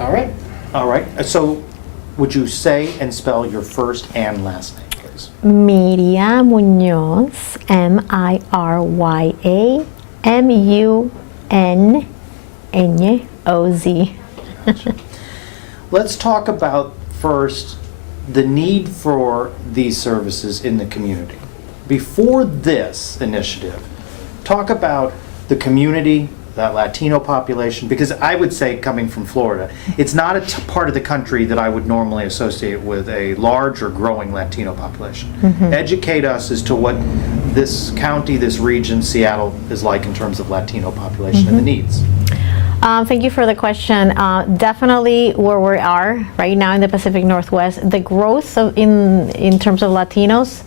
All right. All right. So would you say and spell your first and last name, please? Miyra Munoz, Myryamunnoz. Let's talk about first the need for these services in the community. Before this initiative, talk about the community, that Latino population, because I would say, coming from Florida, it's not a part of the country that I would normally associate with a large or growing Latino population. Educate us as to what this county, this region, Seattle, is like in terms of Latino population and the needs. Thank you for the question. Definitely where we are right now in the Pacific Northwest, the growth in terms of Latinos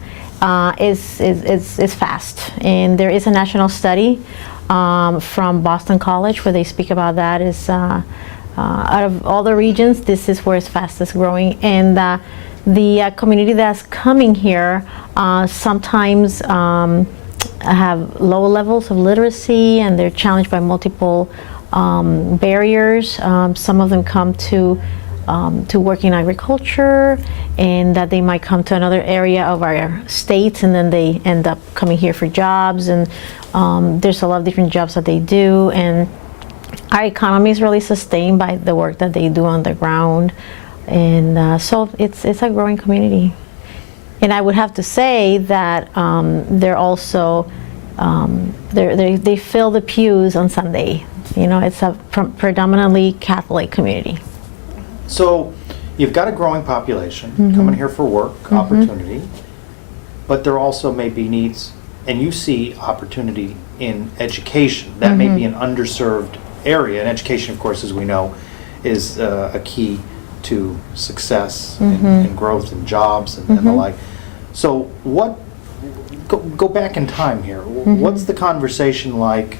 is fast. And there is a national study from Boston College where they speak about that. Is out of all the regions, this is where it's fastest growing. And the community that's coming here sometimes have low levels of literacy, and they're challenged by multiple barriers. Some of them come to work in agriculture, and that they might come to another area of our state, and then they end up coming here for jobs. And there's a lot of different jobs that they do, and our economy is really sustained by the work that they do on the ground. And so it's a growing community. And I would have to say that they're also they fill the pews on Sunday. You know, it's a predominantly Catholic community. So you've got a growing population coming here for work, opportunity, but there also may be needs, and you see opportunity in education. That may be an underserved area, and education, of course, as we know, is a key to success and growth and jobs and the like. So go back in time here. What's the conversation like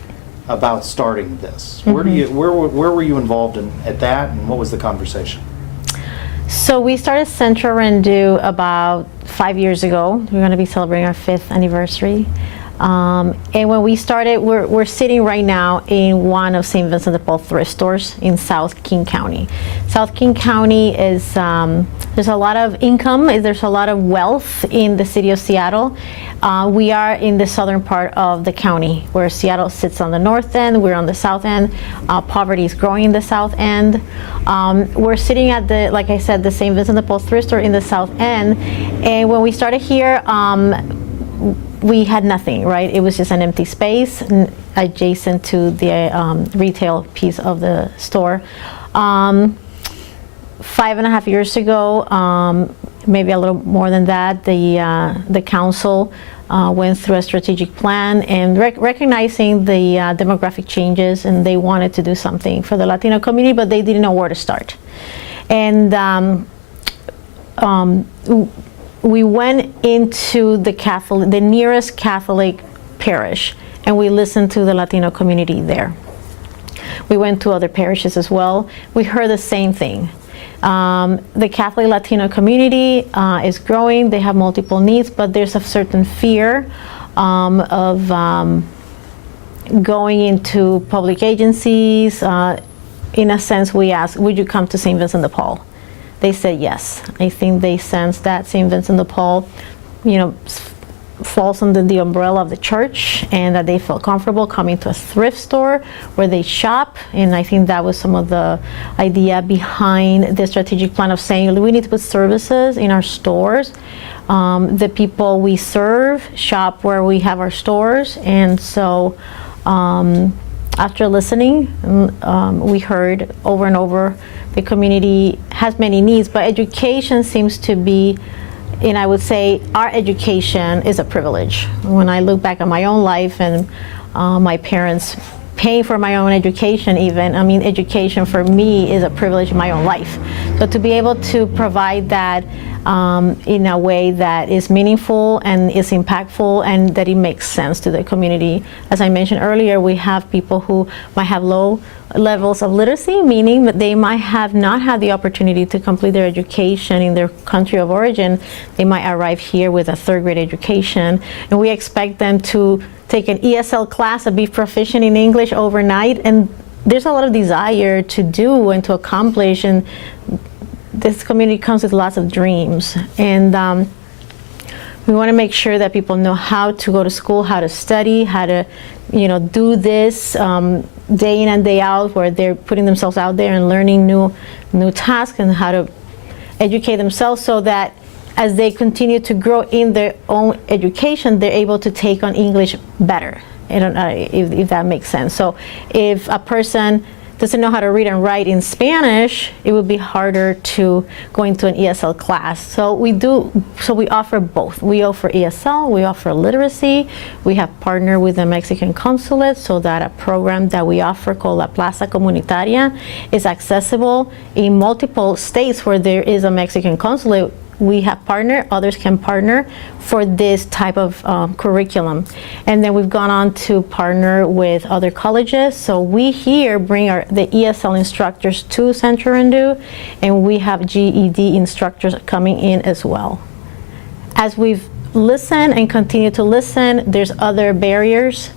about starting this? Where were you involved at that, and what was the conversation? So we started Central Rendu about 5 years ago. We're going to be celebrating our 5th anniversary. And when we started, we're sitting right now in one of St. Vincent de Paul thrift stores in South King County. South King County is, there's a lot of income, there's a lot of wealth in the city of Seattle. We are in the southern part of the county, where Seattle sits on the north end, we're on the south end. Poverty is growing in the south end. We're sitting at the, like I said, the St. Vincent de Paul thrift store in the south end. And when we started here, we had nothing, right? It was just an empty space adjacent to the retail piece of the store. 5.5 years ago, maybe a little more than that, the council went through a strategic plan and recognizing the demographic changes, and they wanted to do something for the Latino community, but they didn't know where to start. And we went into the nearest Catholic parish, and we listened to the Latino community there. We went to other parishes as well. We heard the same thing. The Catholic Latino community is growing. They have multiple needs, but there's a certain fear of going into public agencies. In a sense, we asked, would you come to St. Vincent de Paul? They said yes. I think they sensed that St. Vincent de Paul, falls under the umbrella of the church, and that they felt comfortable coming to a thrift store where they shop. And I think that was some of the idea behind the strategic plan of saying we need to put services in our stores. The people we serve shop where we have our stores. And so after listening, we heard over and over the community has many needs, but education seems to be, and I would say our education is a privilege. When I look back at my own life and my parents paying for my own education even, education for me is a privilege in my own life. So to be able to provide that in a way that is meaningful and is impactful and that it makes sense to the community. As I mentioned earlier, we have people who might have low levels of literacy, meaning that they might have not had the opportunity to complete their education in their country of origin. They might arrive here with a third grade education, and we expect them to take an ESL class and be proficient in English overnight, and there's a lot of desire to do and to accomplish, and this community comes with lots of dreams, and we want to make sure that people know how to go to school, how to study, how to, do this day in and day out, where they're putting themselves out there and learning new tasks and how to educate themselves, so that as they continue to grow in their own education, they're able to take on English better. I don't know if that makes sense. So if a person doesn't know how to read and write in Spanish, it would be harder to go into an ESL class. So we offer both. We offer ESL, we offer literacy. We have partnered with the Mexican consulate so that a program that we offer called La Plaza Comunitaria is accessible in multiple states where there is a Mexican consulate. We have partnered, others can partner for this type of curriculum. And then we've gone on to partner with other colleges. So we here bring the ESL instructors to Central Rendu, and we have GED instructors coming in as well. As we've listened and continue to listen, there's other barriers,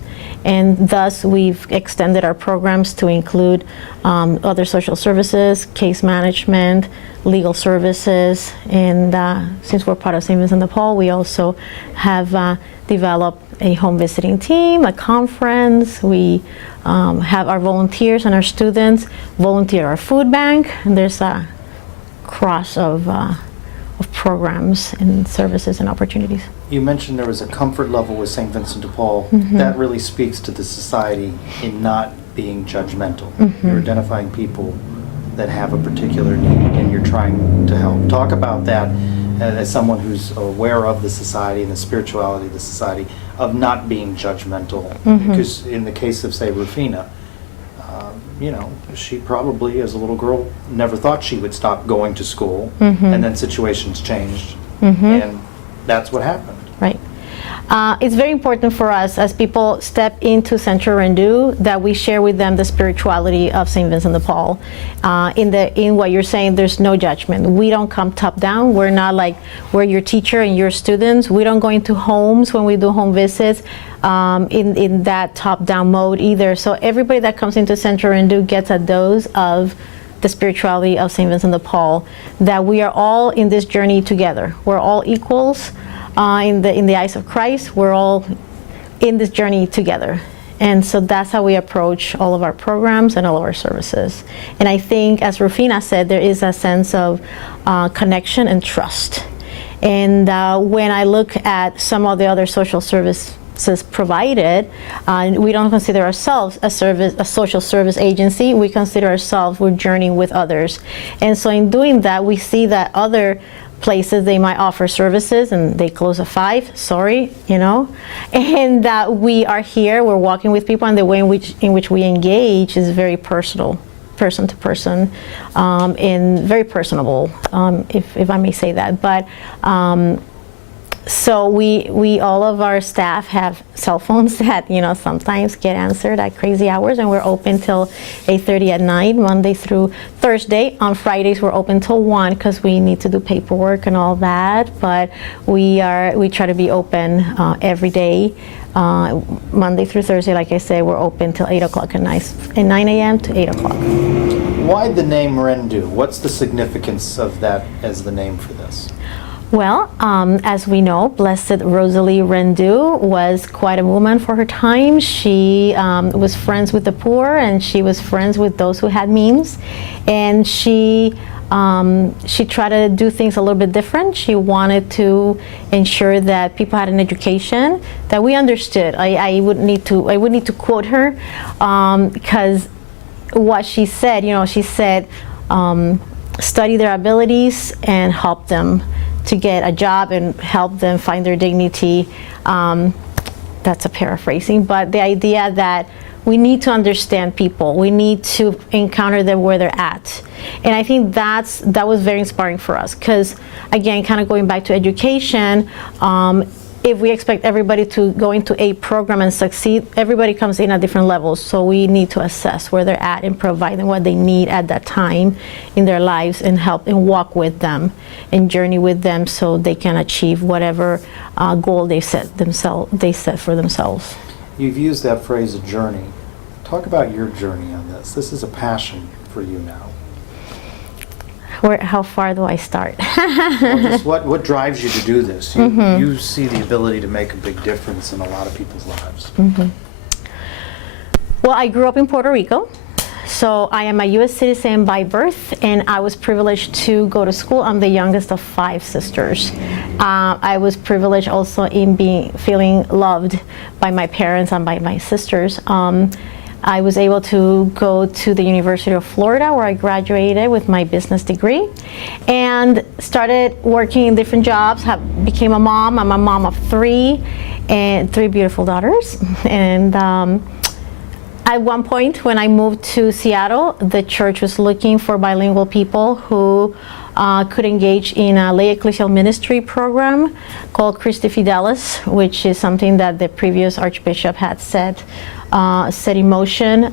and thus we've extended our programs to include other social services, case management, legal services, and since we're part of St. Vincent de Paul, we also have developed a home visiting team, a conference. We have our volunteers and our students volunteer at our food bank, and there's a cross of programs and services and opportunities. You mentioned there was a comfort level with St. Vincent de Paul. Mm-hmm. That really speaks to the society in not being judgmental. Mm-hmm. You're identifying people that have a particular need, and you're trying to help. Talk about that as someone who's aware of the society and the spirituality of the society, of not being judgmental. Mm-hmm. Because in the case of, say, Rufina, she probably, as a little girl, never thought she would stop going to school, Mm-hmm. and then situations changed, Mm-hmm. and that's what happened. Right. It's very important for us as people step into Central Rendu that we share with them the spirituality of St. Vincent de Paul. In what you're saying, there's no judgment. We don't come top down. We're not like we're your teacher and your students. We don't go into homes when we do home visits in that top down mode either. So everybody that comes into Central Rendu gets a dose of the spirituality of St. Vincent de Paul, that we are all in this journey together. We're all equals. In the eyes of Christ, we're all in this journey together. And so that's how we approach all of our programs and all of our services. And I think, as Rufina said, there is a sense of connection and trust. And when I look at some of the other social services provided, we don't consider ourselves a social service agency. We consider ourselves, we're journeying with others. And so in doing that, we see that other places they might offer services and they close at 5, and that we are here, we're walking with people, and the way in which we engage is very personal, person to person, and very personable, if I may say that. But so we all of our staff have cell phones that sometimes get answered at crazy hours, and we're open till 8:30 at night, Monday through Thursday. On Fridays we're open till 1 because we need to do paperwork and all that. But we try to be open every day. Monday through Thursday, like I say, we're open till 8 o'clock at night, and 9 a.m. to 8 o'clock. Why the name Rendu? What's the significance of that as the name for this? Well, as we know, Blessed Rosalie Rendu was quite a woman for her time. She was friends with the poor, and she was friends with those who had means. And she tried to do things a little bit different. She wanted to ensure that people had an education that we understood. I would need to quote her because what she said, she said, study their abilities and help them to get a job and help them find their dignity. That's a paraphrasing, but the idea that we need to understand people, we need to encounter them where they're at. And I think that was very inspiring for us, because again, kind of going back to education, if we expect everybody to go into a program and succeed, everybody comes in at different levels. So we need to assess where they're at and provide them what they need at that time in their lives, and help and walk with them and journey with them so they can achieve whatever goal they set for themselves. You've used that phrase, a journey. Talk about your journey on this. This is a passion for you now. How far do I start? Well, just what drives you to do this? You, Mm-hmm. you see the ability to make a big difference in a lot of people's lives. Mm-hmm. Well, I grew up in Puerto Rico. So I am a U.S. citizen by birth, and I was privileged to go to school. I'm the youngest of 5 sisters. I was privileged also in feeling loved by my parents and by my sisters. I was able to go to the University of Florida, where I graduated with my business degree, and started working in different jobs. Became a mom. I'm a mom of 3, and 3 beautiful daughters. And at one point, when I moved to Seattle, the church was looking for bilingual people who could engage in a lay ecclesial ministry program called Christi Fidelis, which is something that the previous archbishop had set in motion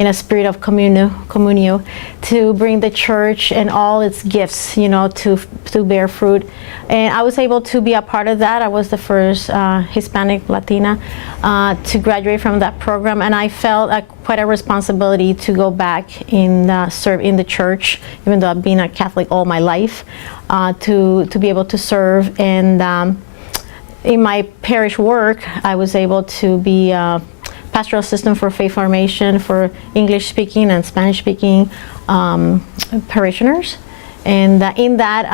in a spirit of communio, to bring the church and all its gifts, to bear fruit. And I was able to be a part of that. I was the first Hispanic Latina to graduate from that program, and I felt quite a responsibility to go back and serve in the church, even though I've been a Catholic all my life, to be able to serve. And in my parish work, I was able to be pastoral assistant for faith formation for English-speaking and Spanish-speaking parishioners. And in that,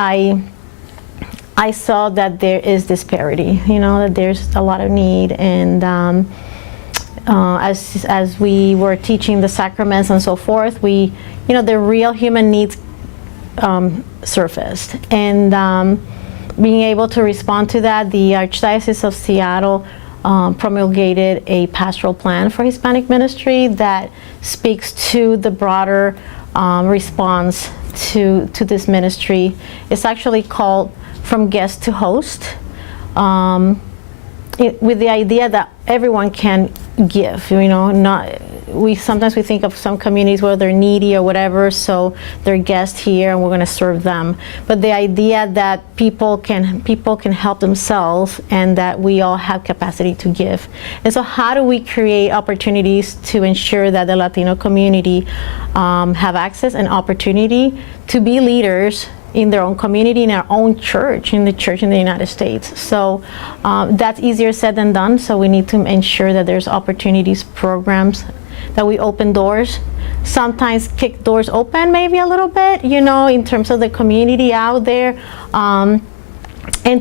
I saw that there is disparity, that there's a lot of need. And as we were teaching the sacraments and so forth, the real human needs surfaced. And being able to respond to that, the Archdiocese of Seattle promulgated a pastoral plan for Hispanic ministry that speaks to the broader response to this ministry. It's actually called From Guest to Host, with the idea that everyone can give. Sometimes we think of some communities where they're needy or whatever, so they're guests here and we're going to serve them. But the idea that people can help themselves, and that we all have capacity to give. And so how do we create opportunities to ensure that the Latino community have access and opportunity to be leaders in their own community, in our own church, in the church in the United States? So that's easier said than done. So we need to ensure that there's opportunities, programs, that we open doors, sometimes kick doors open maybe a little bit, in terms of the community out there, and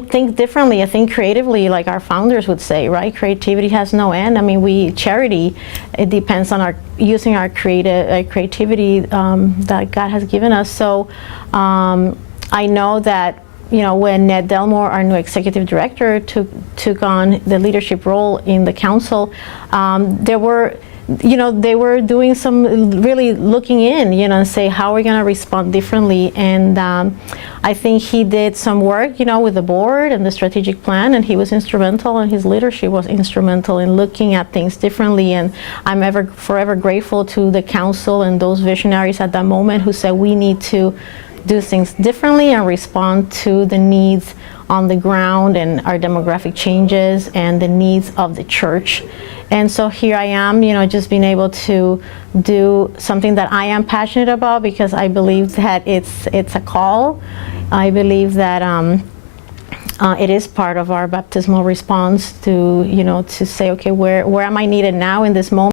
think differently. I think creatively, like our founders would say, right? Creativity has no end. I mean, charity, it depends on using our creativity that God has given us. So I know that, when Ned Delmore, our new executive director, took on the leadership role in the council, they were doing some really looking in, and say, how are we going to respond differently? And I think he did some work, with the board and the strategic plan, and he was instrumental, and his leadership was instrumental in looking at things differently. And I'm forever grateful to the council and those visionaries at that moment who said we need to do things differently and respond to the needs on the ground and our demographic changes and the needs of the church. And so here I am, just being able to do something that I am passionate about, because I believe that it's a call. I believe that it is part of our baptismal response to say, okay, where am I needed now in this moment?